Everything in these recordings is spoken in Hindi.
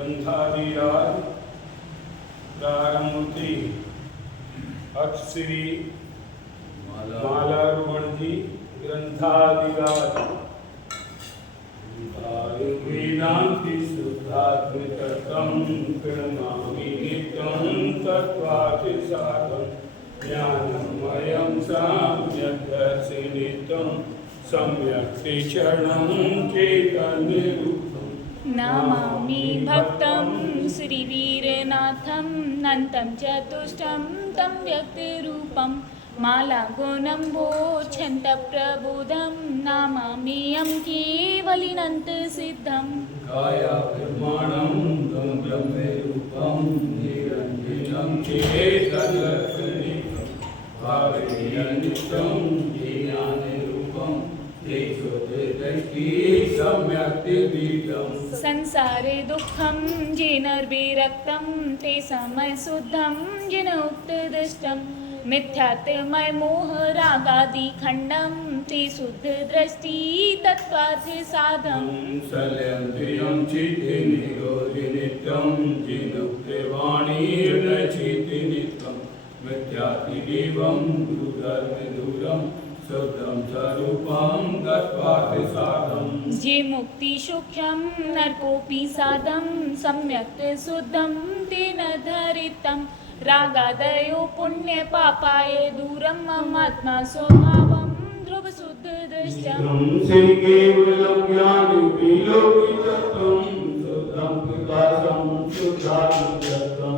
ग्रंथादिराज प्रारंभूति अक्षरी मालारोहण जी ग्रंथादिराज वेदांति शुद्धात्मतत्वं प्रणमामि नित्यं तत्त्वातिसारं ज्ञानमयं साम्यक्दर्शिनितं सम्यक् चैतन्यरूपम् नमामि भक्तं श्रीवीरनाथं नन्तं चतुष्टं तं व्यक्तिरूपं मालागुणम्भोच्छन्तप्रबोधं नमामि यं केवलिनन्तसिद्धं कायाप्रमाणं तं ब्रह्मरूपं निरञ्जनं चेतनलक्षणिकं भावयनित्यं ज्ञानरूपं संसारे दुःखं येन विरक्तं ते समयशुद्धं येन उक्तदृष्टं मिथ्यात्मयमोहरागादिखण्डं ते शुद्धदृष्टि तत्त्वार्थसाधं सलयन्त्रियं चित्ते निरोधिनित्यं जिनुक्तवाणीर्नचितिनित्यं मिथ्यातिदेवं गुरुधर्मदूरं शुद्धं स्वरूपं तत्त्वार्थसाधं ये मुक्तिसुख्यं नरकोऽपि साधं सम्यक् शुद्धं तेन धरितं रागादयो पुण्यपापाय दूरं ममात्मा स्वभावं ध्रुवशुद्धदृष्टम् श्रीकेवलं ज्ञानविलोकितत्वं शुद्धं प्रकाशं शुद्धात्मतत्त्वं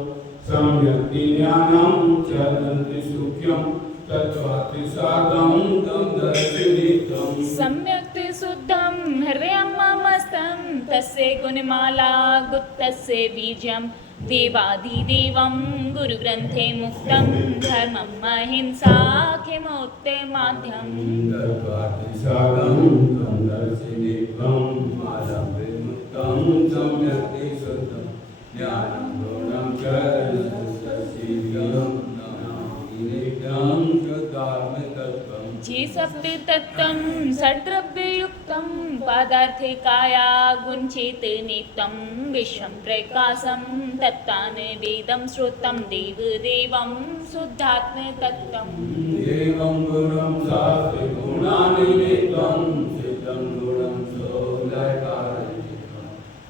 सम्यक् ज्ञानं चलन्ति सुख्यं तत्त्वार्थसाधं तं दर्शनितं सम्यक् शुद्धं हृदयं ममस्तं तस्य गुणमाला गुप्तस्य बीजं देवादिदेवं गुरुग्रन्थे मुक्तं धर्मम् अहिंसाख्यमोक्तमाध्यं तत्त्वार्थसाधं तं दर्शनितं मालं विमुक्तं सम्यक् शुद्धं ज्ञानं गुणं च जे सप्ततत्त्वं षड्द्रव्ययुक्तं पदार्थे काया गुणचेतनितं विश्वं प्रकाशं तत्तान् वेदं श्रुतं देवदेवं शुद्धात्मतत्त्वम् एवं गुणं शास्त्रे गुणानि नित्यं सिद्धं गुणं सोलकारयितं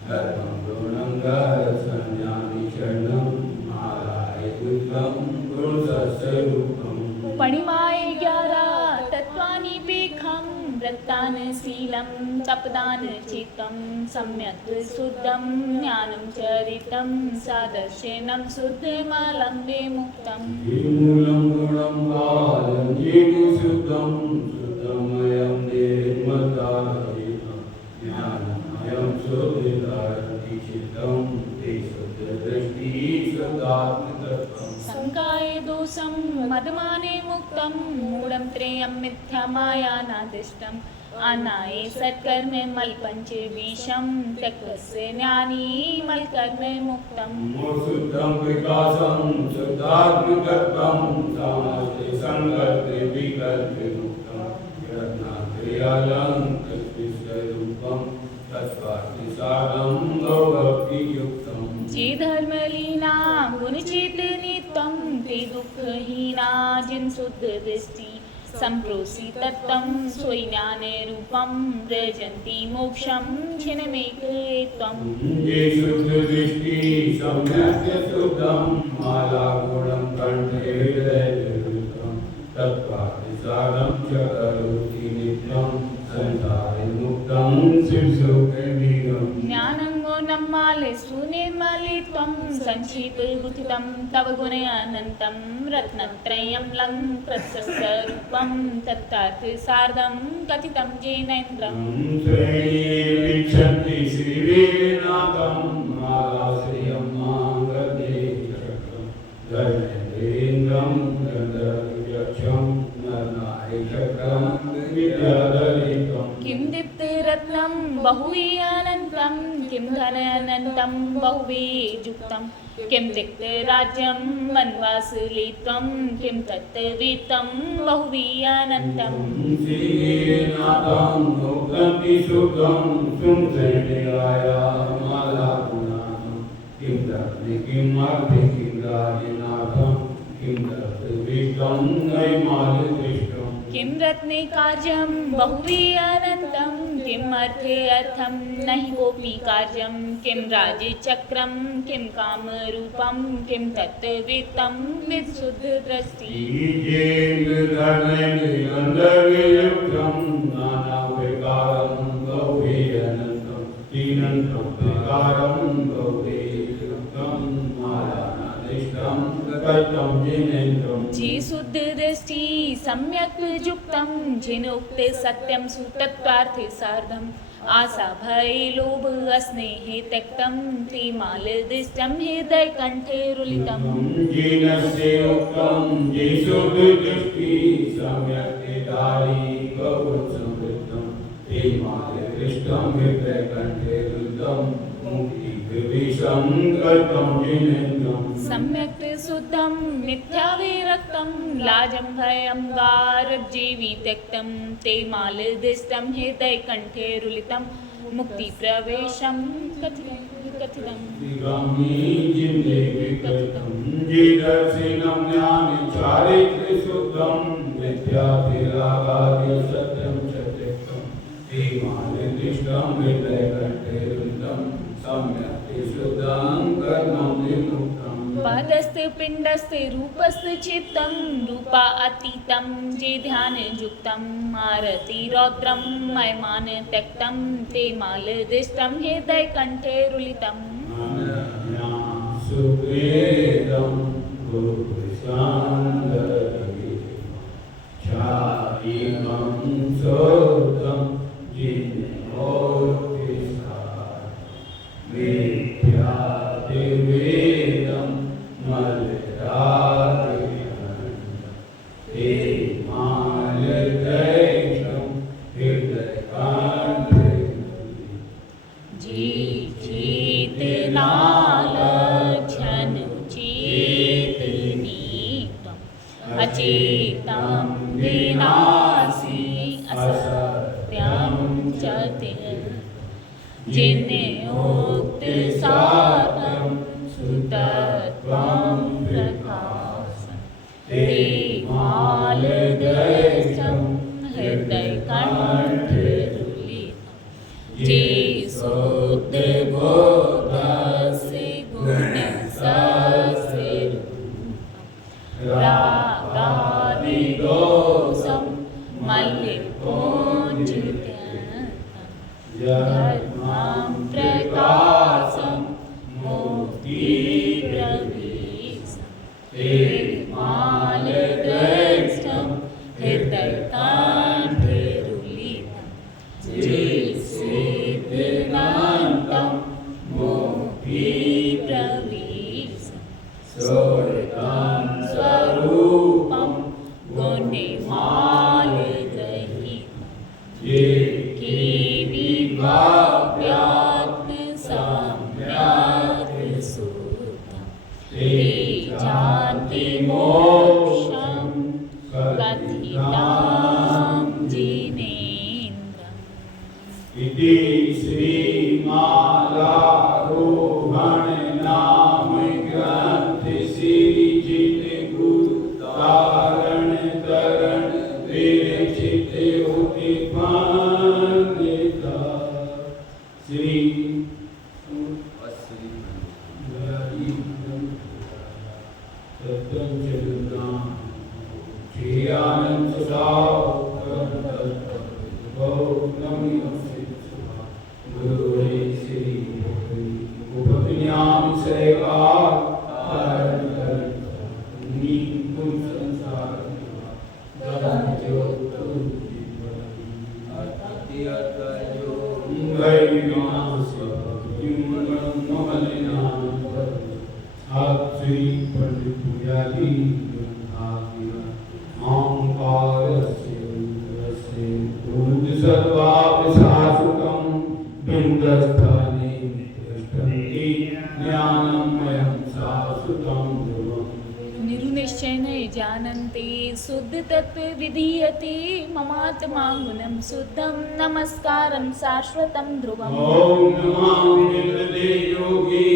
धर्मं गुणं दर्शनानि शरणं मालाय बुद्धं गुणस्वरूपम् पणिमाय 11 तत्त्वानि पेखं व्रतान् शीलं तपदान् चित्तं सम्यक् शुद्धं ज्ञानं चरितं सादर्शनं शुद्धमालं विमुक्तम् मूलं गुणं कालं येन शुद्धं शुद्धमयं निर्मलतारहितं ज्ञानमयं शुद्धिदारतिचित्तं ते शुद्धदृष्टिः शुद्धात्मतत्त्वम् संकाय दोषं मदमाने मुक्तं मूढं त्रेयं मिथ्यामायानादिष्टम् अनाये सत्कर्म मल्पञ्चविषं त्यक्तस्य ज्ञानी मल्कर्म मुक्तम् शुद्धं प्रकाशं शुद्धात्मतत्त्वं समस्ते संकल्पे विकल्पे मुक्तं रत्नात्रयालङ्कृतस्वरूपं तत्त्वार्थसारं भवभक्तियुक्तं जे धर्मलीना गुणचेतनित्वं ते दुःखहीना जिन शुद्धदृष्टि सम्प्रोषि तत्त्वं स्वज्ञानरूपं व्रजन्ति मोक्षं क्षणमेकत्वम् ये शुद्धदृष्टि सम्यक् शुद्धं मालागुणं कण्ठे हृदयविवृतं तत्त्वार्थसारं च करोति नित्यं संसारे मुक्तं शिवसुखमीगम् ज्ञानं गुणं माले सुनिर्मलित्वं सञ्चितबुद्धितं तव गुणेऽनन्तं रत्नत्रयं लङ्कृतस्वरूपं तत्तार्थसार्धं कथितं जेनेन्द्रम् श्रेणीवीक्षन्ति श्रीवीरनाथं मालाश्रियं माङ्गल्येन्द्रं धर्मेन्द्रं गन्धर्वयक्षं नरनायकं विद्याधरितं किं दीप्तिरत्नं बहुवीयानन्तं किं धनानन्तं बहुवीयुक्तं किं तिक्तराज्यं वनवासलित्वं किं तत्त्ववित्तं बहुवीयानन्तं श्रीनाथं शुद्धं सुंसर्णिकाय मालागुणां किमर्थे किं राजनाथं किं दत्तविष्टं नैमालदृष्टम् किं रत्ने कार्यं बहुवी अनन्तं किम् अर्थे अर्थं नहि कोऽपि कार्यं किं राजचक्रं किं कामरूपं किं तत्त्ववित्तं विशुद्धदृष्टि गन्धर्वयुक्तं नानाविकारं बहुवी अनन्तं तीनन्तं विकारं बहुवी युक्तं मायानादिष्टं कल्पं जिनेन्द्रम् जी शुद्ध दृष्टि सम्यक् युक्तं जिनोक्ते सत्यं सुतत्वार्थे सार्धम् आशा भय लोभ अस्नेहे त्यक्तं ते मालदिष्टं हृदयकण्ठे रुलितम् जिनस्य उक्तं जी शुद्ध दृष्टि सम्यक् दारी बहुसंवृत्तं ते मालदृष्टं हृदयकण्ठे रुलितं मुक्तिप्रवेशं कल्पं जिनेन्द्रम् सम्यक् शुद्धं मिथ्याविरक्तं लाजं भयं गारब्जीवि त्यक्तं ते मालदिष्टं हृदयकण्ठे रुलितं मुक्तिप्रवेशं कथितम् जिदर्शिनं ज्ञानचारित्रशुद्धं मिथ्याभिरागादि सत्यं च त्यक्तं ते मालदिष्टं हृदयकण्ठे रुलितं सम्यक् शुद्धं कर्मं विमुक्तम् पदस्ते पिण्डस्ते रूपस्ते चित्तं रूपा अतीतं जे ध्यानयुक्तं आरति रौद्रं मयमान त्यक्तं ते मालदिष्टं हृदयकण्ठे रुलितम् सुवेदं गुरुशान्दति चारिमं सोदं जिनोति मिथ्यादिवेदं मलदादिहं ते मालदैषं हृदयकान्ते अचेतं विनाशी असत्यं च ते जिनोक्त सारं सुतत्वं प्रकाशं ते मालदैषं हृदयकण्ठे रुलितं जे शुद्धबोधस्य गुणस्य रागादिदोषं मल्लिकोञ्चित्यन्तं धर्मं प्रकाशं मुक्तिप्रवेशं ते मालदैष्टं हृदयकण्ठे रुलितं जे सिद्धान्तं मुक्तिप्रवेशं स्वर्गं स्वरूपं गुणमालदहितं ये विभाव्यात्मसम्यक् सुतं ते जानति मोक्षं कथितं जिनेन्द्रम् इति श्रीमालारोहण नाम ग्रंथ श्रीजित गुरु तारण तरण विरचित होति पंडिता श्री श्री आनंद गुरुवे श्री उपज्ञान सेवा संसार श्री पंडित पुजारी सर्वावशासुकं बिन्दस्थाने तिष्ठन्ति ज्ञानमयं शाश्वतं ध्रुवम् निरुनिश्चयेन जानन्ति शुद्ध तत्व विधीयते ममात्मा गुणं शुद्धं नमस्कारं शाश्वतं ध्रुवम् ॐ नमः विद्महे योगी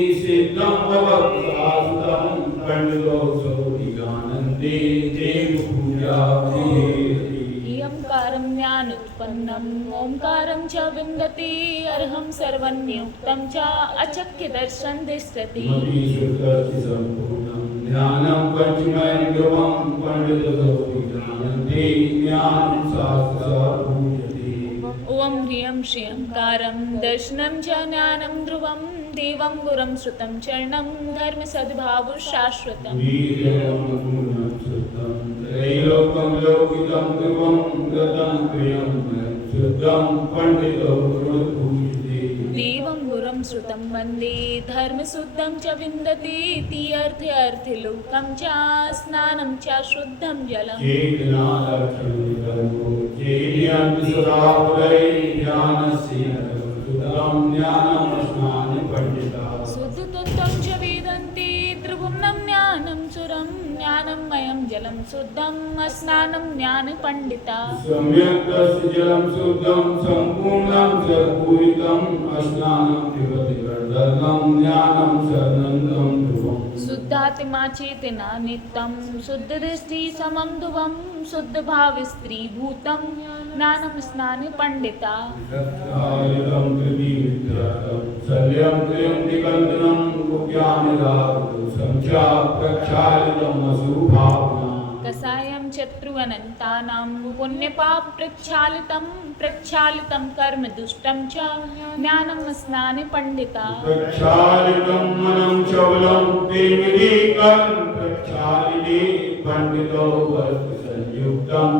सिद्धं भवत्सासुतं पंडितो सौरियानन्दे देवपूजाभिः ईयंकारं ज्ञानोत्पन्नम् ओंकारं च विन्दति अर्हं सर्वन्युक्तं च अचक्यदर्शन दिष्टति मधुसूदनस्य सम्पूर्णं ज्ञानं पञ्चमयं ध्रुवं पंडितसौरियानन्दे ज्ञानं शास्त्रपूजति ओम ह्रियं श्रियंकारं दर्शनं च ज्ञानं ध्रुवं देवं गुरुं श्रुतं चरणं धर्म सद्भाव शाश्वतम् वीर्यं गुणं शुद्धं त्रैलोक्यं लोकितं ध्रुवं गतं प्रियं शुद्धं पंडितो गुरुपूजते देवं गुरुं श्रुतं वन्दे धर्मशुद्धं च विन्दति तीर्थे अर्थे लोकं च स्नानं च शुद्धं जलम् चेतनादर्शनकर्मो चेयन्ति सदा पुरै ज्ञानस्य शुद्धं ज्ञानमस्नानि पंडिताः शुद्धतत्त्वं च वेदन्ति त्रिभुवनं ज्ञानं सुरं ज्ञानमयं जलं शुद्धं स्नानं ज्ञानपण्डिताः सम्यक् तस्य जलं शुद्धं सम्पूर्णं सर्वपूरितम् स्नानं त्रिवतिवर्धनं ज्ञानं सनन्दं ध्रुवम् शुद्धात्मा चेतना नित्यं शुद्धदृष्टि समं ध्रुवं शुद्धभावस्त्रीभूतं ज्ञानं स्नानपण्डिता सत्यायतं त्रिविद्यातं शल्यं त्र्यं दिगन्तनं ज्ञानदातं संख्या प्रक्षालितं अशुभावना कषायं चत्रुवनन्तानां प्रक्षालितं कर्म दुष्टं च ज्ञानं स्नानपण्डिता प्रक्षालितं मनं चवलं देविदीकं प्रक्षालिते पंडितो वस्त्रसंयुक्तम्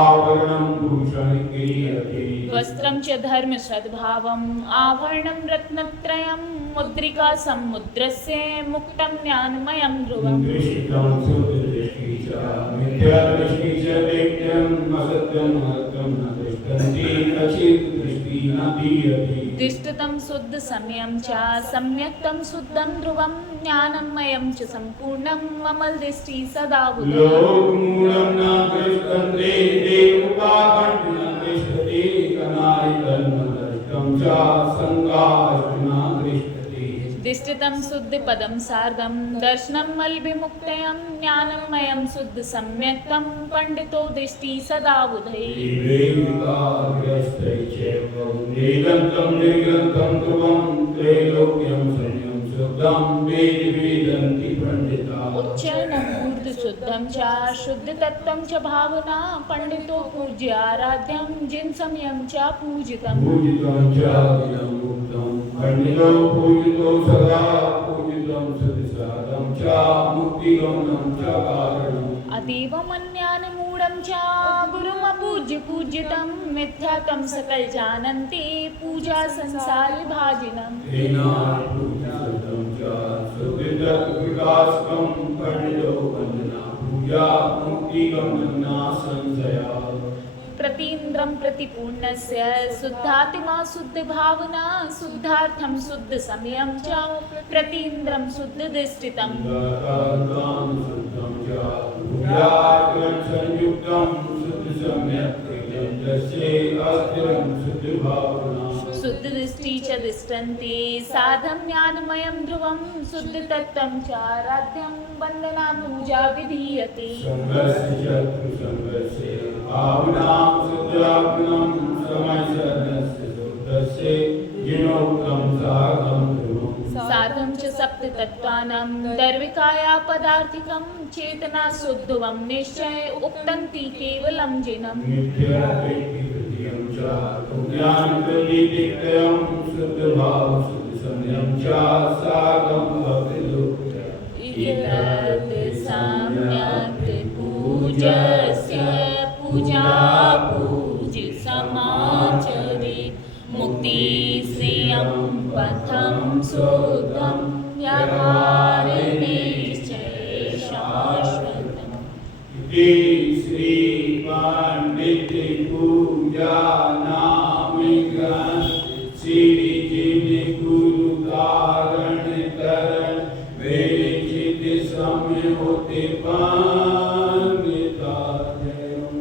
आवरणं भूषणं क्रियते वस्त्रं च धर्म सद्भावम् आभरणं रत्नत्रयं मुद्रिका समुद्रस्य मुक्तं ज्ञानमयं ध्रुवम् दृष्टितं सुदृष्टि च मिथ्यादृष्टि च दैत्यम् असत्यम् अर्थं न दृष्टन्ति अचित् दृष्टि न दीयते तिष्ठतं शुद्ध समयं च सम्यक्तं शुद्धं ध्रुवं ज्ञानमयं च सम्पूर्णं ममल दृष्टि सदा लोकमूलं न दृष्टन्ते देवोपाकण्ठ न दृष्टते कनायिकन्मदष्टं च सङ्गाष्ट न दृष्टते दिष्टितं शुद्ध पदं सार्धं दर्शनं मलविमुक्तयं ज्ञानमयं शुद्ध सम्यक्तं पंडितो दृष्टि सदा बुधैः वेदन्तं निर्ग्रन्थं ध्रुवं त्रैलोक्यं संयं शुद्धं वेदन्ति पंडिताः उच्चारणं ऊर्ध्वशुद्धं च शुद्धतत्त्वं च भावना पंडितो पूज्य आराध्यं जिन समयं च पूजितं पूजितं च दिनं मुक्तं पंडितो पूजितो सदा पूजितं सतिसादं च मुक्तिगमनं च कारणम् अतीव मन्यान्मूढं च गुरुमपूज्य पूज्यतं मिथ्यात्वं सकल जानन्ति पूजा संसार विभाजिनम् तेनापूजितं च सुविकासकं पंडितो वन्दना पूजा मुक्तिगमनं संशया प्रतीन्द्रं प्रतिपूर्णस्य शुद्धात्मा शुद्ध भावना शुद्धार्थं शुद्ध समयं च प्रतीन्द्रं शुद्ध दृष्टितम् शुद्धं च पूजाग्रं संयुक्तं शुद्ध सम्यक् कृतं तस्य अस्थिरं शुद्ध भावना शुद्ध दृष्टि च दृष्टन्ते साधं ज्ञानमयं ध्रुवं शुद्ध तत्त्वं च आराध्यं वन्दना पूजा विधीयते संघस्य शत्रु संघस्य भावनां शुद्धाग्नं समयसनस्य शुद्धस्य जिनोक्तं साधं ध्रुवम् साधं च सप्ततत्त्वानां दर्विकाया पदार्थिकं चेतना शुद्धवं निश्चय उक्तन्ति केवलं जिनम् नित्यं च ज्ञानप्रतिदित्यं शुद्धभाव शुद्धसमयं च साधं भक्तिलोकः सम्यक् पूजस्य पूजा पूज समाचरे मुक्तिश्रियं पथं शुद्धं व्यवहारे निश्चये शाश्वतम् इति श्री पंडित पूजा नामिकं श्री जिन गुरु कारण करण वेचित समय होते पंडिता जयं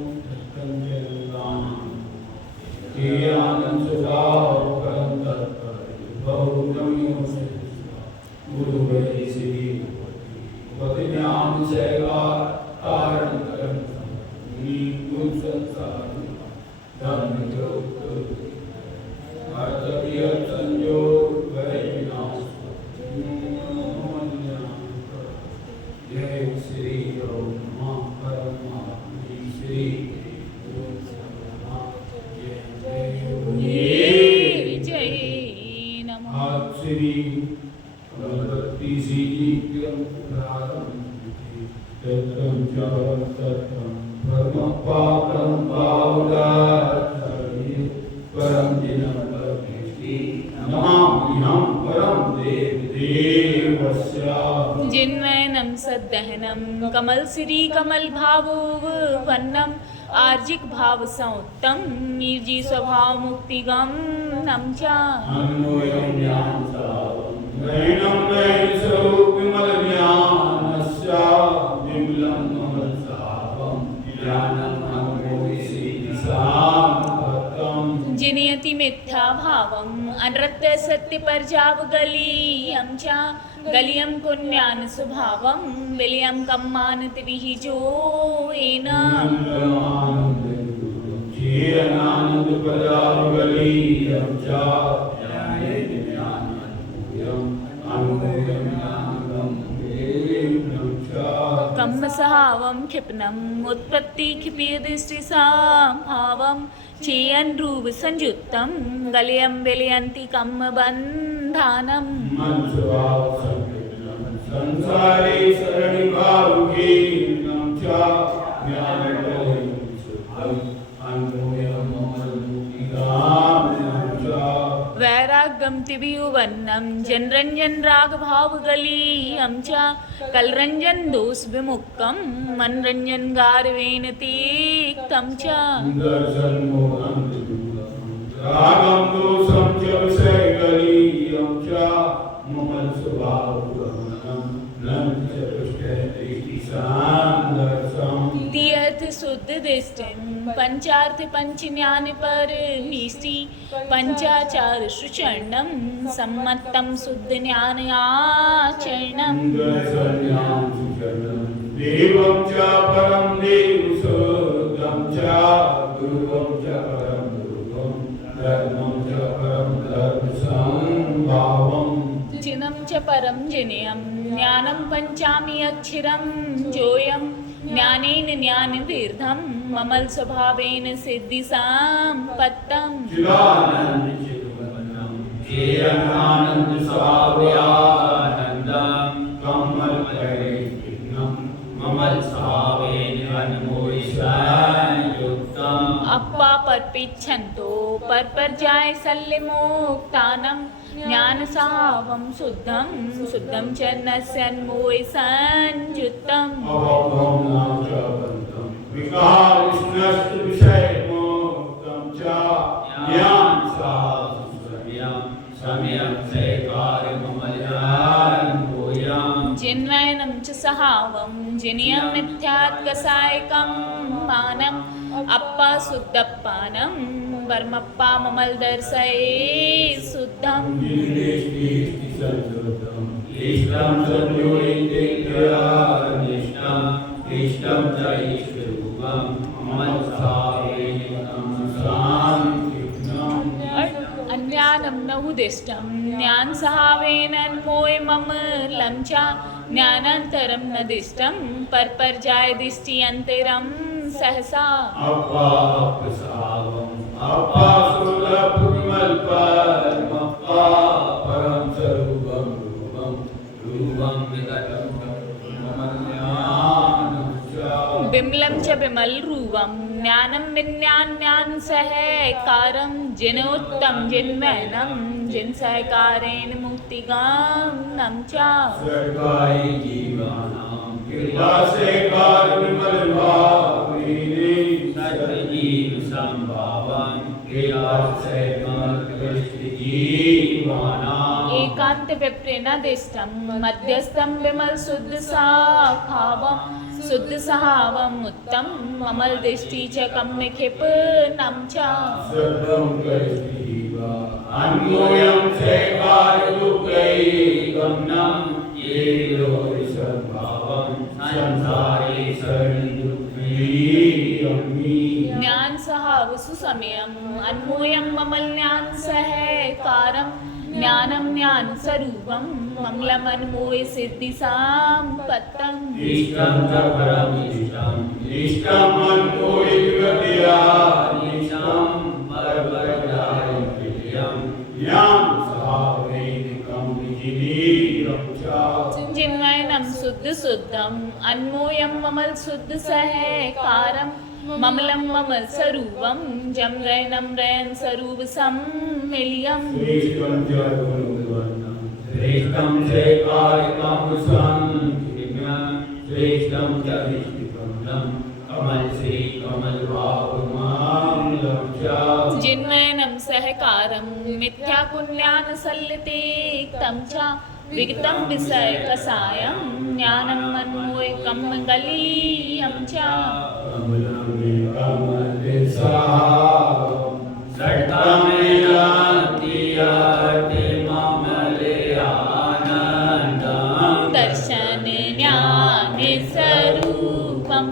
के आनंद सुधाव परम तत्पर बहु नमो गुरु जिन्वैनं सद्दहनं कमल श्री कमल भावो वन्नम आर्जिक भाव संयुक्तम निर्जी स्वभाव मुक्तिगम नमचा जिनियति मिथ्या भावम अनृत्य सत्य पर जाव गलीयम चा गलियम पुण्यान स्वभावम विलियम कम्मानत विहिजो एना कम्म सहावम क्षिपनम उत्पत्ति क्षिपीय दृष्टि भावम चेयन रूप संयुक्तम गलियम विलयंति कम्म बंधानम संसारे सरणी भावुके नमचा वैराग्यम तिभियुवन्नम जनरंजन राग भाव गलीयम चा कलरंजन दोष विमुक्तम मनरंजन गारवेन तीक्तम चा रागम दोषम च विषय गलीयम चा ममल स्वभावगमनम नंच पुष्टैति सांदर्शम तीर्थ शुद्ध दृष्टिम पंचार्थ पंच ज्ञान पर निष्ठि पंचाचार सुचरणम सम्मतम शुद्ध ज्ञान आचरणम देवं च परम देव सुदं च गुरुं च परम गुरुं धर्मं च परम धर्म संभावम् जिनं च परं जिनयं ज्ञानं पञ्चामि अक्षरं जोयं ज्ञानेन ज्ञानवीर्धं ममल स्वभावेन सिद्धिसम्पत्तम् चिदानन्दचिद्वन्नं चिदानन्द स्वाव्यानन्दं कमलकैर्विघ्नं ममल स्वभावेन अनुमोदितयुक्तम् अप्पा परपिच्छन्तो पर जाय सल्लिमोक्तानं ज्ञान सावं शुद्धं शुद्धं च नस्यन्मोहि संयुक्तम् विकारष्णस्तु विषयमुक्तं च ज्ञान सम्यक् सैकार्यममल्यान्भूयाम् जिन्वैनं च सहावं जिनियं मिथ्यात्कसायकं मानम् अप्पा शुद्धप्पानं वर्मप्पा ममल दर्शये शुद्धम् इष्टं सद्योनित्यनिष्टं इष्टं च ईश्वरूपं ममल सावेन अन्यानं न उदिष्टं ज्ञान सहावेन मोय मम लंचा ज्ञानान्तरं न दिष्टं पर जाय दिष्टि अंतरं सहसा अप्पा सुलभमल परमप्पा परम स्वरूपं रूपं रूपं विगतं बिमलं च बिमल रूपं ज्ञानं विज्ञान सहकारं जिनोत्तम जिन्वैनं जिन सहकारेण मुक्तिगमनं च सर्गाय जीवानां कृपासेकार विमल भाविने सत्जीव संभावं क्रियासेकर कृष्ण जीवानां एकांत विप्रेणदिष्टं मध्यस्थं विमल शुद्ध सहावं शुद्ध सहावं उत्तम ममल दृष्टि च कम्य क्षिपनं च सद्गं कृष्ण जीवा अन्योयं सेकार दुःखै गमनं ये विलोकिसद्भावं संसारे सरिदुःखीयमि ज्ञान सहावसु समयम् अन्मोयं ममल्ज्ञान सहकारम् ज्ञानं ज्ञान स्वरूपं ममलमन्मोय सिद्धि साम्पत्तम् इष्टं च परमिष्टम् इष्टमन्मोयविद्या इष्टं परपरदायं प्रियं ज्ञान सहावैदिकं विजिनीरं च चिन्मयनं शुद्ध शुद्धम् अन्मोयं ममल शुद्ध सहकारम् ममलं ममल स्वरूपं जम रैनं रैन स्वरूप सम्मिलियम् श्रेष्ठं च गुणवर्णं श्रेष्ठं चैकारिकं संकीर्णं श्रेष्ठं च विष्णुवन्दं कमल श्री कमल भावमामलं च जिन्मयनं सहकारं मिथ्या पुण्यान सल्लितेक्तं च विगतं विषय कसायं ज्ञानं मन्मोयकं गलीयं च दर्शन ज्ञान स्वरूपं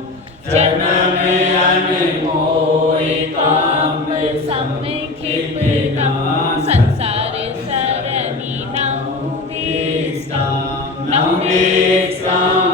जनमे अनमोयकं सम्मिखितं संसार सरणी नमोदेस्तां